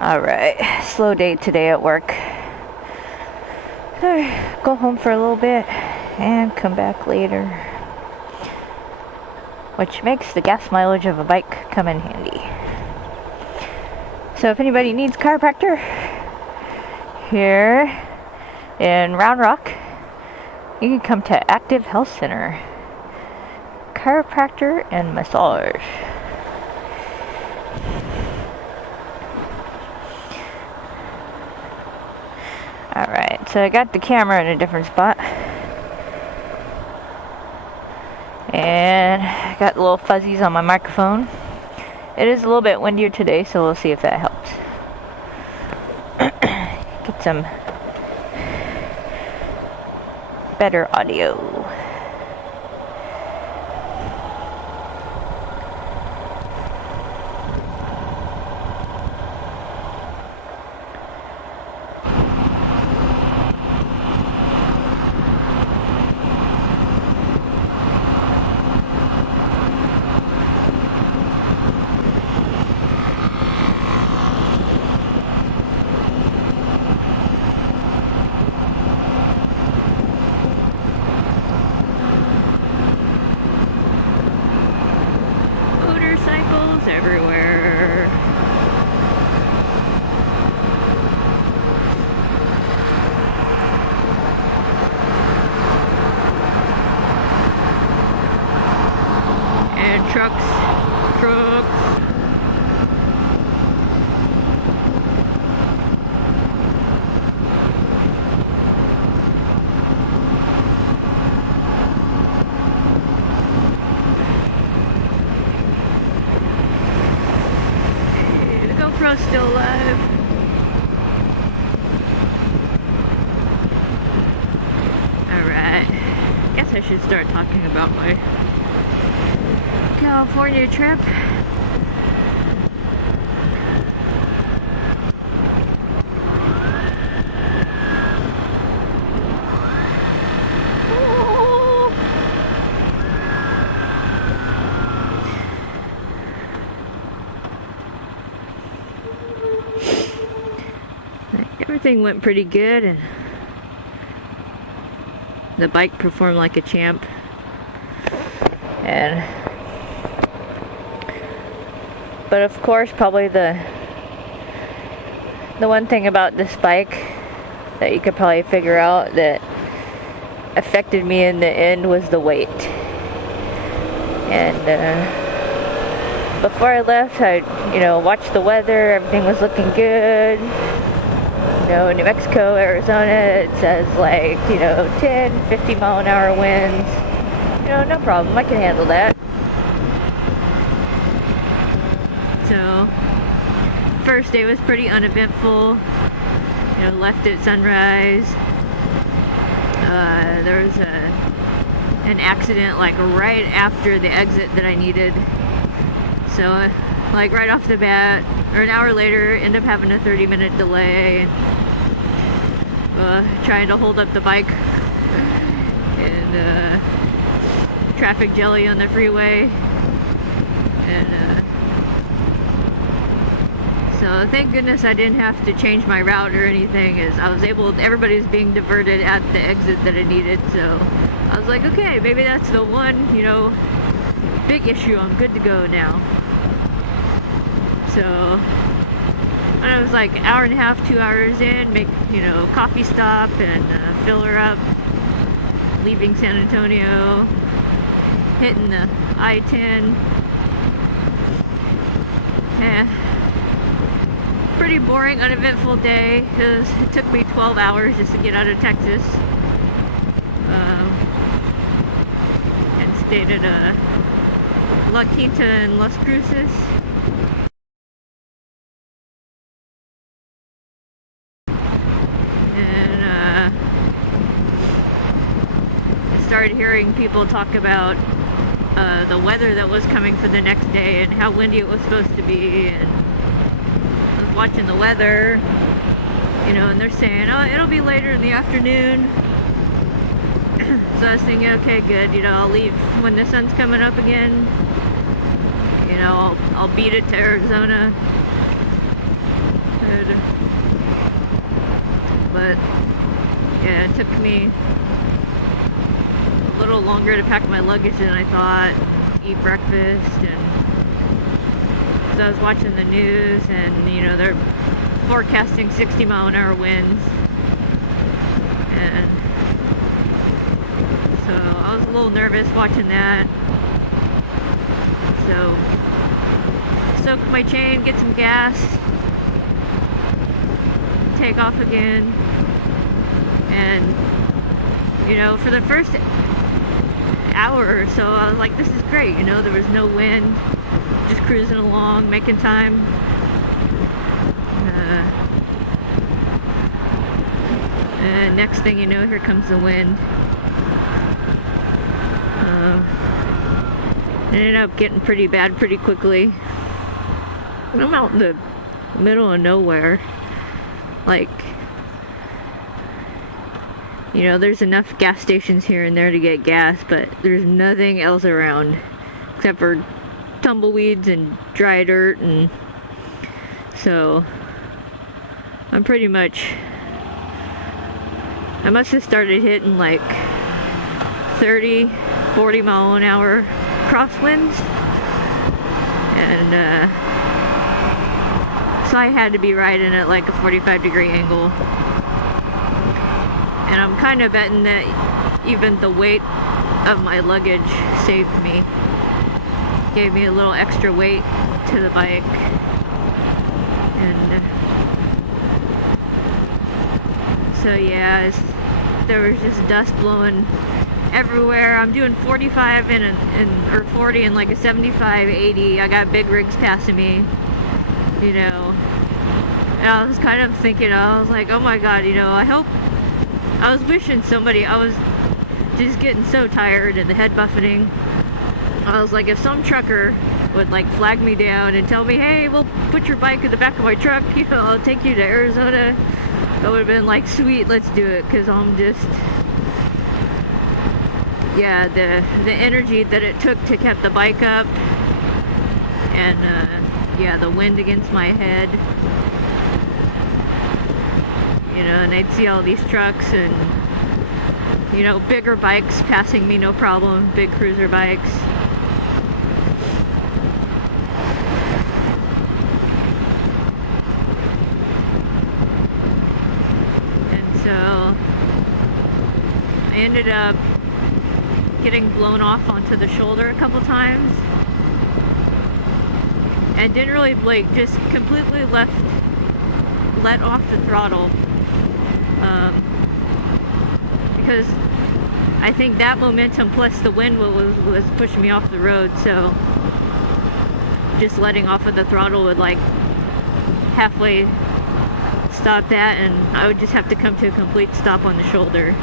Alright, slow day today at work. Go home for a little bit and come back later. Which makes the gas mileage of a bike come in handy. So if anybody needs chiropractor here in Round Rock, you can come to Active Health Center. Chiropractor and massage. Alright, so I got the camera in a different spot. And I got little fuzzies on my microphone. It is a little bit windier today, so we'll see if that helps. Get some better audio. Everywhere. And trucks. GoPro's still alive. Alright. Guess I should start talking about my California trip. Everything went pretty good, and the bike performed like a champ. But of course, probably the one thing about this bike that you could probably figure out that affected me in the end was the weight. And before I left, I watched the weather. Everything was looking good. New Mexico, Arizona, it says 10, 50 mile an hour winds. No problem, I can handle that. So, first day was pretty uneventful. Left at sunrise. There was an accident right after the exit that I needed. So, right off the bat, or an hour later, end up having a 30-minute delay. Trying to hold up the bike and traffic jelly on the freeway, and so thank goodness I didn't have to change my route or anything, as I was everybody was being diverted at the exit that I needed. So I was like, okay, maybe that's the one big issue. I'm good to go now. So when I was hour and a half, 2 hours in, make coffee stop and fill her up, leaving San Antonio, hitting the I-10. Pretty boring, uneventful day. It took me 12 hours just to get out of Texas, and stayed at La Quinta in Las Cruces. Started hearing people talk about the weather that was coming for the next day and how windy it was supposed to be, and I was watching the weather, and they're saying, oh, it'll be later in the afternoon. So I was thinking, okay, good, I'll leave when the sun's coming up again. I'll beat it to Arizona. good. But yeah, it took me a little longer to pack my luggage than I thought. Eat breakfast, and so I was watching the news, and you know, they're forecasting 60-mile-an-hour winds, and so I was a little nervous watching that. So soak my chain, get some gas, take off again, and you know, for the first hour or so I was like, this is great, you know, there was no wind, just cruising along, making time. And next thing you know, here comes the wind. It ended up getting pretty bad pretty quickly. I'm out in the middle of nowhere. Like, you know, there's enough gas stations here and there to get gas, but there's nothing else around except for tumbleweeds and dry dirt, and so I'm pretty much, I must have started hitting like 30, 40 mile an hour crosswinds, and so I had to be riding at like a 45-degree angle. And I'm kind of betting that even the weight of my luggage saved me. Gave me a little extra weight to the bike. And so yeah, there was just dust blowing everywhere. I'm doing 45 or 40 and like a 75, 80. I got big rigs passing me, you know. And I was kind of thinking, I was like, oh my god, you know, I was wishing somebody, I was just getting so tired and the head buffeting. I was like, if some trucker would like flag me down and tell me, hey, we'll put your bike in the back of my truck, you know, I'll take you to Arizona, I would have been like, sweet, let's do it, because I'm just, yeah, the energy that it took to keep the bike up, and yeah, the wind against my head, you know, and I'd see all these trucks and, you know, bigger bikes passing me no problem, big cruiser bikes. And so I ended up getting blown off onto the shoulder a couple times, and didn't really, like, just completely let off the throttle, because I think that momentum plus the wind was pushing me off the road, so just letting off of the throttle would like halfway stop that, and I would just have to come to a complete stop on the shoulder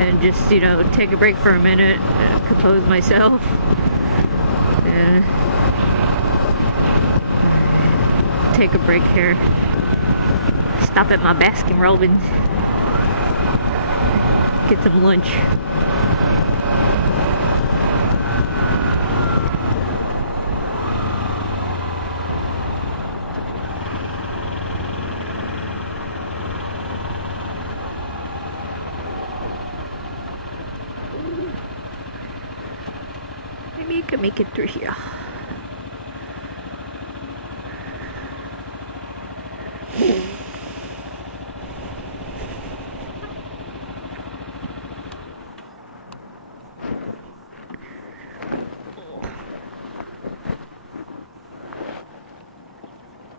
and just, you know, take a break for a minute, compose myself, and take a break here, stop at my Baskin Robbins, get some lunch. Maybe you can make it through here.